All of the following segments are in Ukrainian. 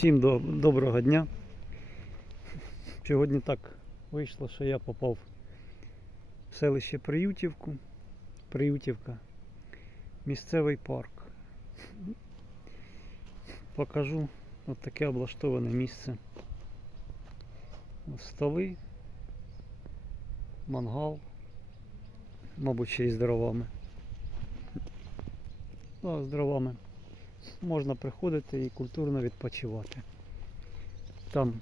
Всім до- доброго дня. Сьогодні так вийшло, що я попав в селище Приютівку. Приютівка. Місцевий парк. Покажу от таке облаштоване місце. Столи, мангал, мабуть, ще й з дровами. Ну, з дровами можна приходити і культурно відпочивати. Там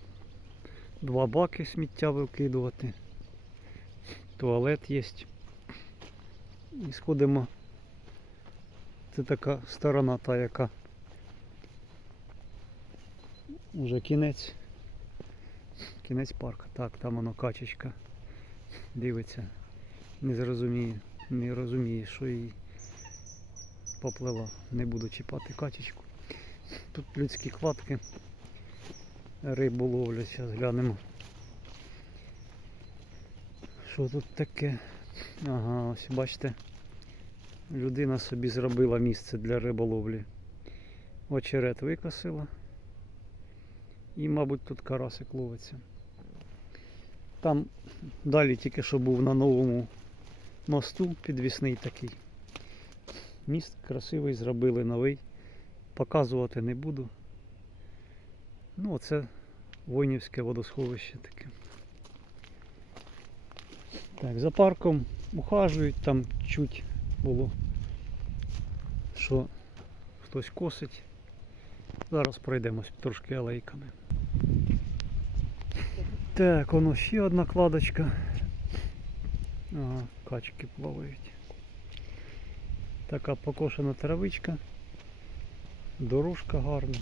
два баки сміття викидувати, туалет є. І сходимо. Це така сторона та, яка вже кінець. Кінець парку. Так, там воно качечка дивиться. Не зрозуміє, не розуміє, що їй поплила. Не буду чіпати качечку. Тут людські кладки. Рибу ловлять, зараз глянемо. Що тут таке? Ага, ось бачите. Людина собі зробила місце для риболовлі. Очерет викосила. І, мабуть, тут карасик ловиться. Там далі тільки що був на новому мосту підвісний такий. Міст красивий, зробили новий. Показувати не буду. Ну, оце Войнівське водосховище таке. Так, за парком ухажують, там чуть було, що хтось косить. Зараз пройдемось трошки алейками. Так, воно ще одна кладочка. Ага, качки плавають. Така покошена травичка, дорожка гарна.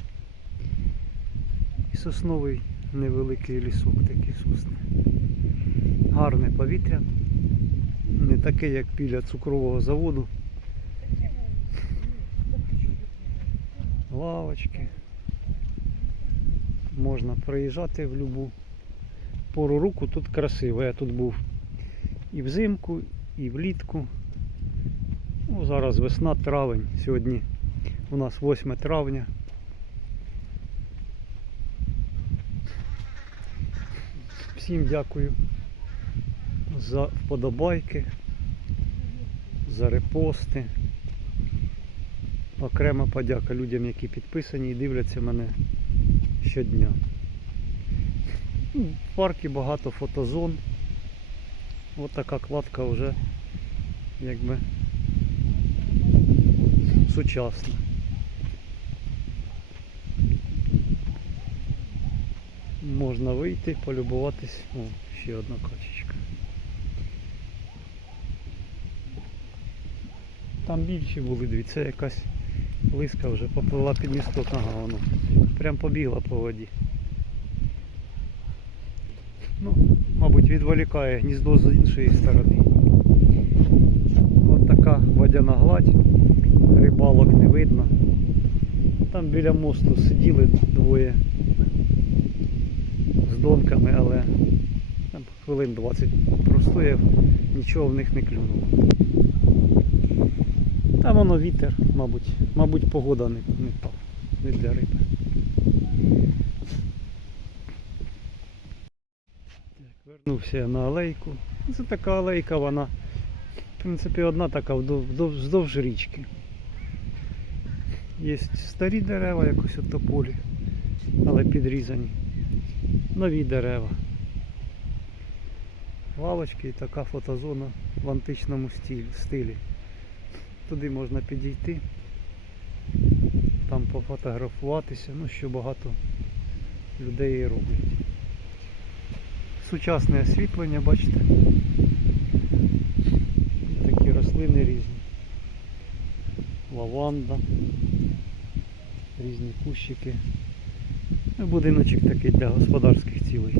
І сосновий невеликий лісок такий сосни. Гарне повітря. Не таке, як біля цукрового заводу. Лавочки. Можна приїжджати в любу пору року. Тут красиво. Я тут був і взимку, і влітку. Ну, зараз весна, травень. Сьогодні у нас 8 травня. Всім дякую за вподобайки, за репости. Окрема подяка людям, які підписані і дивляться мене щодня. Ну, В парку багато фотозон. Ось така кладка вже якби сучасна. Можна вийти, полюбуватись. О, ще одна качечка. Там більші були дві, це якась лиска вже поплила під місток, ага, воно. Прям побігла по воді. Ну, мабуть, відволікає гніздо з іншої сторони. От така водяна гладь, рибалок не видно. Там біля мосту сиділи двоє з донками, але там хвилин 20 простояв, нічого в них не клюнуло. Там воно вітер, мабуть, мабуть, погода не, не та, не для риби. Так, вернувся я на алейку. Це така алейка, вона, в принципі, одна така вздовж річки. Є старі дерева, якось от тополі, але підрізані. Нові дерева. Лавочки і така фотозона в античному стилі. Туди можна підійти, там пофотографуватися, ну що багато людей і роблять. Сучасне освітлення, бачите. Такі рослини різні. Лаванда, різні кущики. Ну, Будиночок такий для господарських цілей.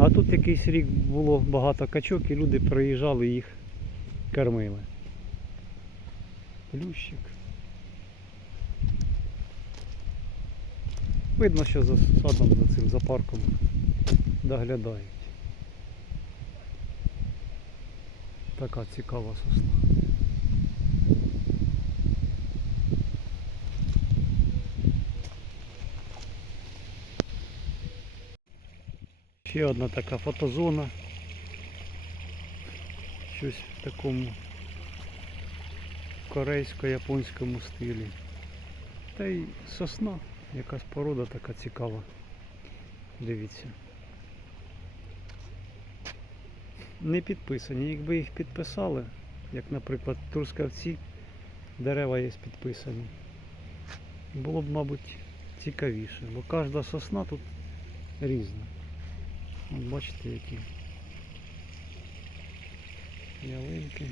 А тут якийсь рік було багато качок і люди приїжджали їх кормили. Плющик. Видно, що за садом, за цим за парком доглядають. Така цікава сосна. Ще одна така фотозона. Щось в такому корейсько-японському стилі. Та й сосна, якась порода така цікава. Дивіться. Не підписані. Якби їх підписали, як, наприклад, турскавці, дерева є підписані. Було б, мабуть, цікавіше, бо кожна сосна тут різна. От бачите, які ялинки.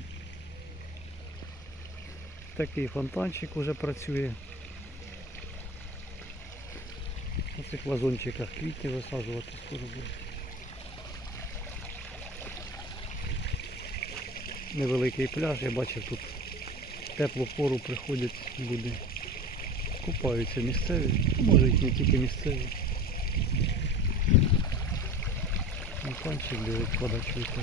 Такий фонтанчик уже працює. У цих вазончиках квіти висаджувати скоро буде. Невеликий пляж, я бачив тут теплу пору приходять люди. Купаються місцеві, і не тільки місцеві. Фонтанчик, де вода чується.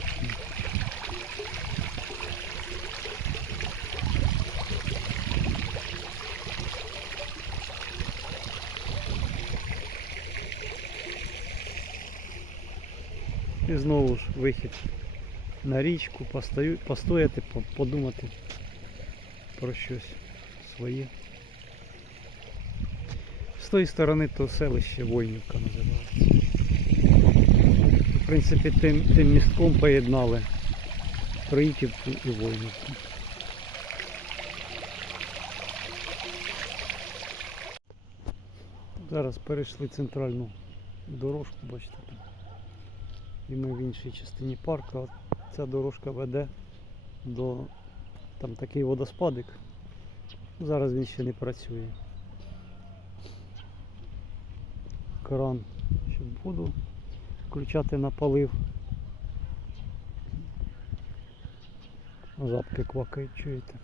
І знову ж вихід на річку, постою, постояти, по- подумати про щось своє. З тої сторони то селище Войнівка називається. Принципі, тим, тим містком поєднали Троїківку і Войнівку. Зараз перейшли центральну дорожку, бачите. І ми в іншій частині парку. Ця дорожка веде до там такий водоспадик. Зараз він ще не працює. Кран, щоб воду включати на полив. Жабки квакають, чуєте.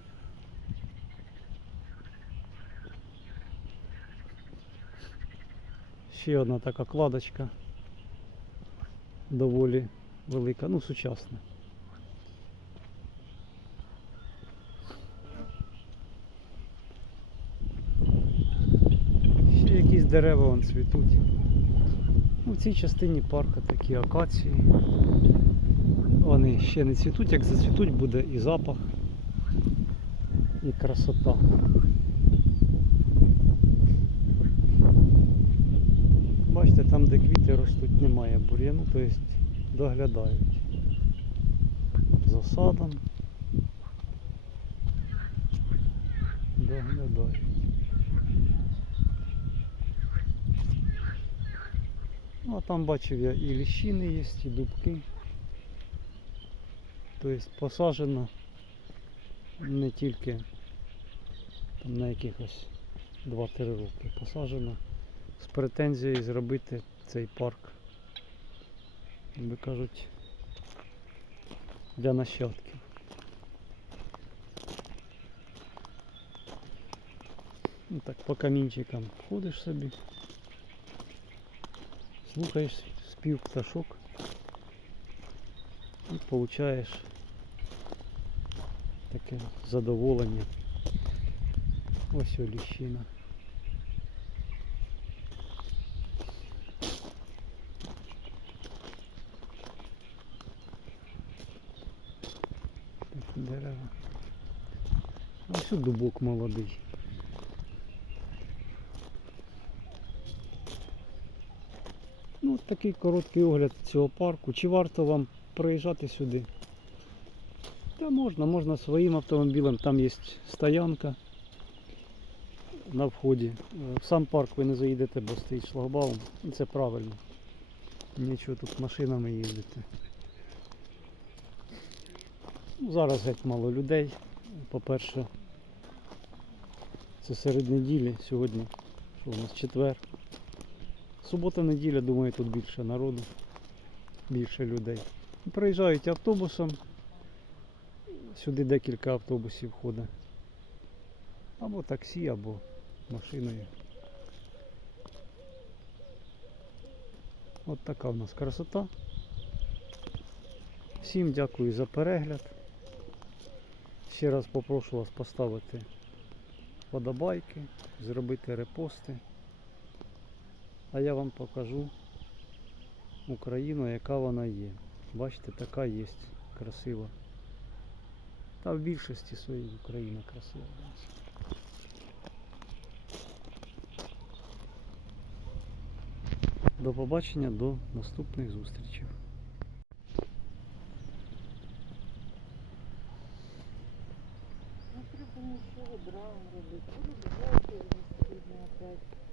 Ще одна така кладочка доволі велика, ну сучасна. Ще якісь дерева вон цвітуть. В цій частині парку такі акації. Вони ще не цвітуть, як зацвітуть буде і запах, і красота. Бачите, там де квіти ростуть, немає бур'яну, тобто доглядають за садом. Доглядають. Ну а там бачив я і ліщини є, і дубки. Тобто посаджено не тільки там на якихось 2-3 роки, посаджено з претензією зробити цей парк, Якби кажуть, для нащадків. Ну так по камінчикам ходиш собі, слухаєш спів пташок і получаєш таке задоволення. Ось о ліщина. Такі дерева. Ось тут дубок молодий. Такий короткий огляд цього парку. Чи варто вам приїжджати сюди? Та можна, можна своїм автомобілем, там є стоянка на вході. Е, В сам парк ви не заїдете, бо стоїть шлагбаум. І це правильно. Нічого тут машинами їздити. Ну, Зараз геть мало людей. По-перше, це серед неділі, сьогодні, що у нас четвер. Субота, неділя, думаю, тут більше народу, більше людей. Приїжджають автобусом, сюди декілька автобусів ходить. Або таксі, або машиною. От така в нас красота. Всім дякую за перегляд. Ще раз попрошу вас поставити подобайки, зробити репости. А я вам покажу Україну, яка вона є. Бачите, така є красива. Та в більшості своїй Україна красива. До побачення, до наступних зустрічей. Не треба нічого драм робити. Опять.